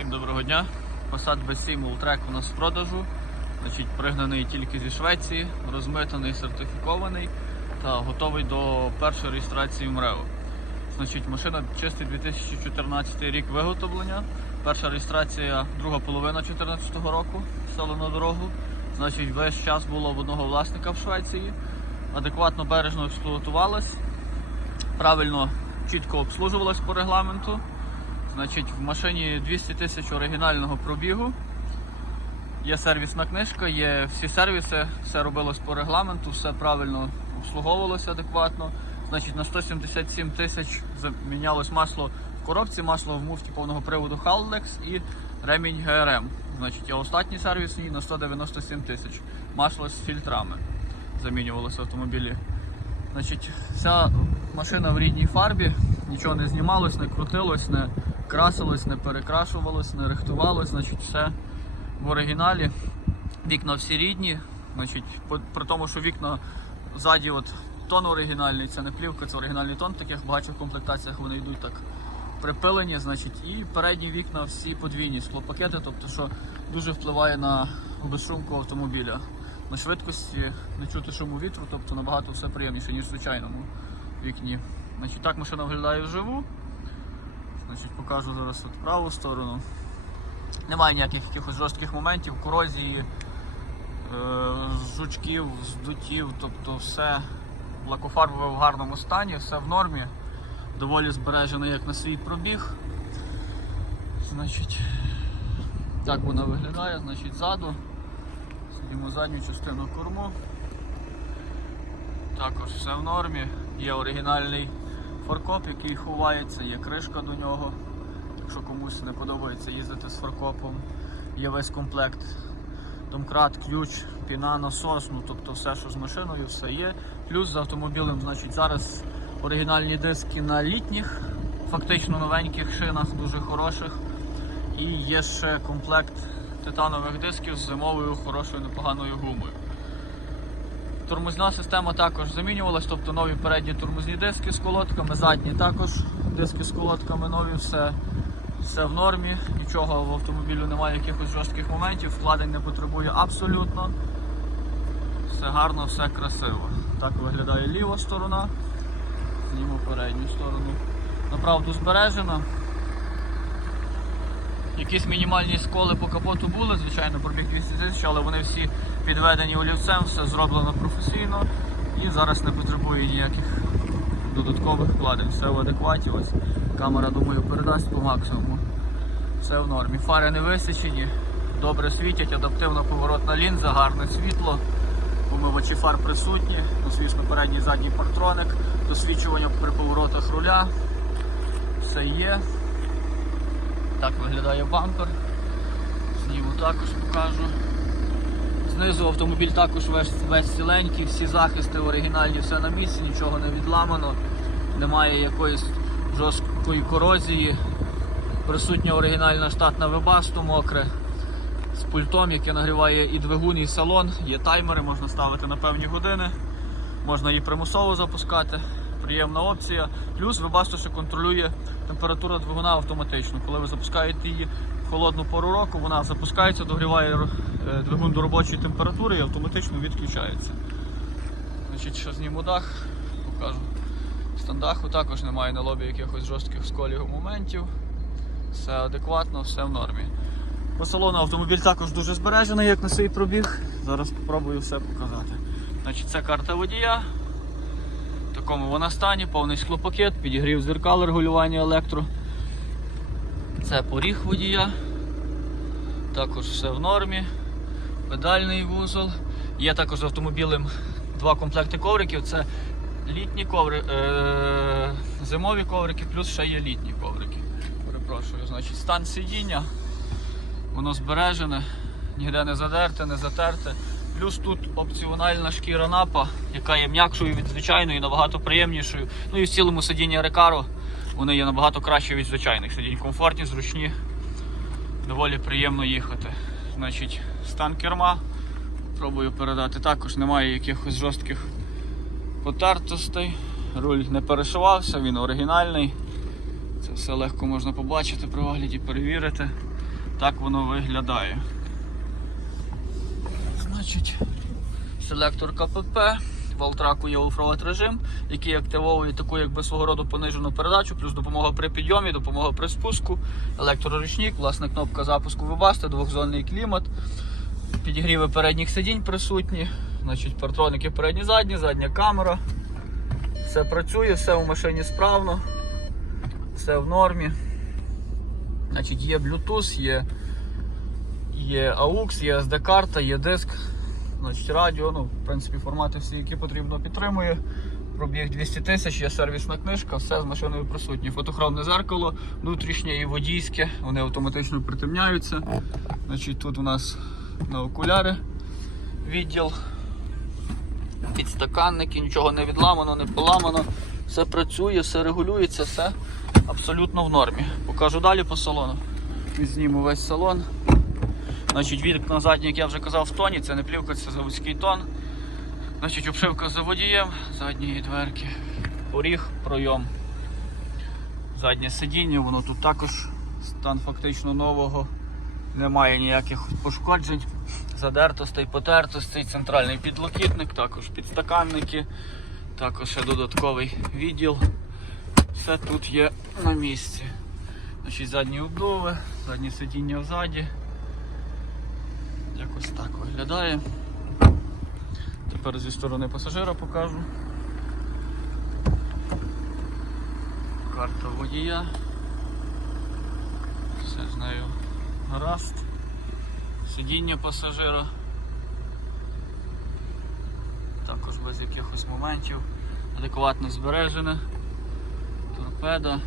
Всім доброго дня. Passat B7 Alltrack у нас в продажу. Значить, пригнаний тільки зі Швеції, розмитаний, сертифікований та готовий до першої реєстрації в МРЕО. Значить, машина чистий 2014 рік виготовлення. Перша реєстрація, друга половина 2014 року стала на дорогу. Значить, весь час було в одного власника в Швеції. Адекватно бережно експлуатувалась, правильно, чітко обслужувалась по регламенту. Значить, в машині 200 тисяч оригінального пробігу. Є сервісна книжка, є всі сервіси, все робилось по регламенту, все правильно обслуговувалося адекватно. Значить, на 177 тисяч замінялось масло в коробці, масло в муфті повного приводу Haldex і ремінь ГРМ. Значить, а останній сервісний на 197 тисяч. Масло з фільтрами замінювалося в автомобілі. Значить, вся машина в рідній фарбі, нічого не знімалось, не крутилось, не красилось, не перекрашувалось, не рихтувалось, значить, все в оригіналі. Вікна всі рідні, значить, по- при тому, що вікна ззаді от, тон оригінальний, це не плівка, це оригінальний тон, в таких багатьох комплектаціях вони йдуть так припилені, значить, і передні вікна всі подвійні склопакети, тобто що дуже впливає на безшумку автомобіля. На швидкості не чути шуму вітру, тобто набагато все приємніше, ніж в звичайному вікні. Значить, так машина виглядає вживу. Значить, покажу зараз от праву сторону. Немає ніяких якихось жорстких моментів, корозії, е, жучків, здутів, тобто все лакофарбове в гарному стані, все в нормі. Доволі збережено як на свій пробіг. Значить, так вона виглядає, значить, ззаду. Сидимо задню частину корму. Також все в нормі. Є оригінальний фаркоп, який ховається, є кришка до нього. Якщо комусь не подобається їздити з фаркопом, є весь комплект. Домкрат, ключ, піна, насос, ну тобто все, що з машиною, все є. Плюс з автомобілем, значить, зараз оригінальні диски на літніх, фактично новеньких шинах, дуже хороших. І є ще комплект титанових дисків з зимовою хорошою непоганою гумою. Тормозна система також замінювалась, тобто нові передні тормозні диски з колодками, задні також диски з колодками нові, все, все в нормі, нічого в автомобілю немає якихось жорстких моментів, вкладень не потребує абсолютно. Все гарно, все красиво. Так виглядає ліва сторона. Зніму передню сторону. Направду збережена. Якісь мінімальні сколи по капоту були, звичайно, пробіг 200 тисяч, але вони всі підведені олівцем, все зроблено професійно і зараз не потребує ніяких додаткових вкладень. Все в адекваті. Ось камера, думаю, передасть по максимуму. Все в нормі. Фари не висічені, добре світять, адаптивна поворотна лінза, гарне світло. Умивачі фар присутні, ну, звісно, передній задній партроник, досвідчування при поворотах руля. Все є. Так виглядає бампер. Зніму також покажу. Знизу автомобіль також весь, весь ціленький, всі захисти оригінальні, все на місці, нічого не відламано, немає якоїсь жорсткої корозії. Присутня оригінальна штатна вебасту мокре з пультом, яке нагріває і двигун, і салон. Є таймери, можна ставити на певні години, можна її примусово запускати. Приємна опція. Плюс Webasto ще контролює температуру двигуна автоматично. Коли ви запускаєте її в холодну пору року, вона запускається, догріває е, двигун до робочої температури і автоматично відключається. Значить, що зніму дах, покажу. Стан даху також немає на лобі якихось жорстких сколів моментів. Все адекватно, все в нормі. По салону автомобіль також дуже збережений, як на свій пробіг. Зараз спробую все показати. Значить, Це карта водія. Такому вона стані, повний склопакет, підігрів зеркал, регулювання електро. Це поріг водія. Також все в нормі. Педальний вузол. Є також з автомобілем два комплекти ковриків. Це літні коври, е- зимові коврики, плюс ще є літні коврики. Перепрошую, значить, стан сидіння. Воно збережене, ніде не задерте, не затерте. Плюс тут опціональна шкіра напа, яка є м'якшою від звичайної, набагато приємнішою. Ну і в цілому сидіння Recaro вони є набагато краще від звичайних сидінь. Комфортні, зручні, доволі приємно їхати. Значить, стан керма. Пробую передати. Також немає якихось жорстких потертостей. Руль не перешивався, він оригінальний. Це все легко можна побачити при огляді, перевірити. Так воно виглядає. Значить, селектор КПП. В Алтраку є оффроуд режим, який активовує таку якби свого роду понижену передачу, плюс допомога при підйомі, допомога при спуску, електроручник, власне кнопка запуску вибасти, двохзонний клімат, підігріви передніх сидінь присутні, значить партроники передні задні, задня камера. Все працює, все у машині справно, все в нормі. Значить, є Bluetooth, є, є AUX, є SD-карта, є диск. Значить, радіо, ну, в принципі, формати всі, які потрібно, підтримує. Пробіг 200 тисяч, є сервісна книжка, все з машиною присутнє. Фотохромне зеркало, внутрішнє і водійське, вони автоматично притемняються. Значить, тут у нас на окуляри відділ, підстаканники, нічого не відламано, не поламано, все працює, все регулюється, все абсолютно в нормі. Покажу далі по салону. Зніму весь салон. Значить, вікна задні, як я вже казав, в тоні, це не плівка, це заводський тон. Значить, обшивка за водієм, задні дверки, поріг, пройом. Заднє сидіння, воно тут також стан фактично нового. Немає ніяких пошкоджень, задертостей, потертостей, центральний підлокітник, також підстаканники, також ще додатковий відділ. Все тут є на місці. Значить, задні обдуви, задні сидіння взаді. Якось так виглядає. Тепер зі сторони пасажира покажу. Карта водія. Все з нею гаразд. Сидіння пасажира. Також без якихось моментів. Адекватно збережене. Торпеда.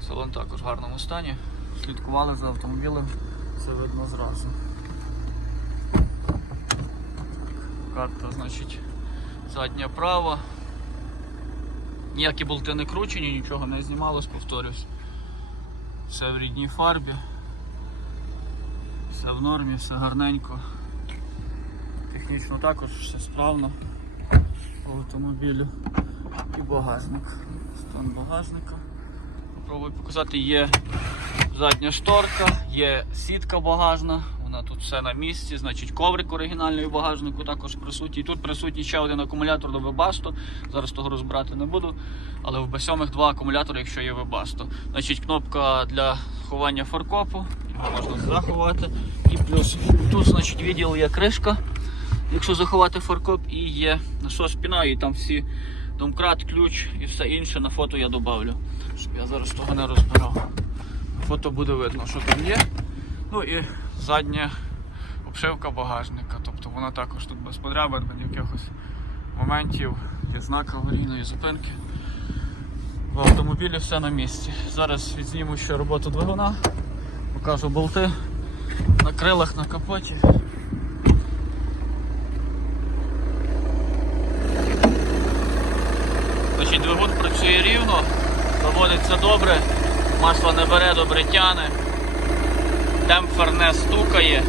Салон також в гарному стані. Слідкували за автомобілем, це видно зразу. Карта, значить, задня права. Ніякі болти не кручені, нічого не знімалось, повторюсь. Все в рідній фарбі. Все в нормі, все гарненько. Технічно також все справно по автомобілю. І багажник. Стан багажника. Попробую показати, є задня шторка, є сітка багажна, вона тут все на місці, значить коврик оригінальний в багажнику також присутній. Тут присутній ще один акумулятор до Webasto, зараз того розбирати не буду, але в B7 два акумулятори, якщо є Webasto. Значить кнопка для ховання фаркопу, можна заховати. І плюс тут значить, відділ є кришка, якщо заховати фаркоп, і є насос піна, і там всі домкрат, ключ і все інше на фото я добавлю, щоб я зараз того не розбирав. Фото буде видно, що там є. Ну і задня обшивка багажника, тобто вона також тут без подрябин, без якихось моментів, є знак аварійної зупинки. В автомобілі все на місці. Зараз відзніму ще роботу двигуна, покажу болти на крилах, на капоті. Двигун працює рівно, заводиться добре, масло не бере, добре тяне, демпфер не стукає,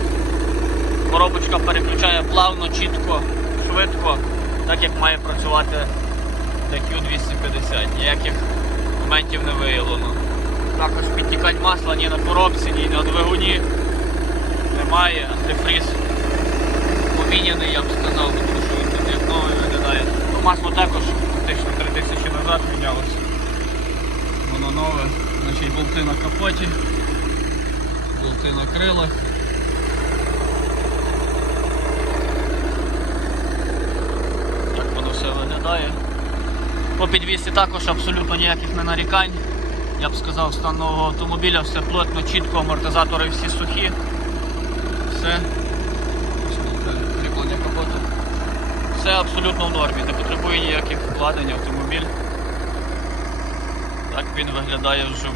коробочка переключає плавно, чітко, швидко, так як має працювати DQ250. Ніяких моментів не виявлено. Також підтікань масла ні на коробці, ні на двигуні немає, антифріз поміняний, я б сказав, тому що він тут як новий виглядає. Ну, масло також фактично 3 тисячі назад мінялося. Воно нове. Значить болти на капоті, болти на крилах. Так воно все виглядає. По підвісі також абсолютно ніяких не нарікань. Я б сказав, стан нового автомобіля, все плотно, чітко, амортизатори всі сухі. Все. Кріплення капоту. Все абсолютно в нормі, не потребує ніяких вкладень автомобіль. Він виглядає вживу.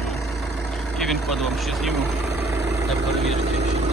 І він вам ще зніму для перевірки.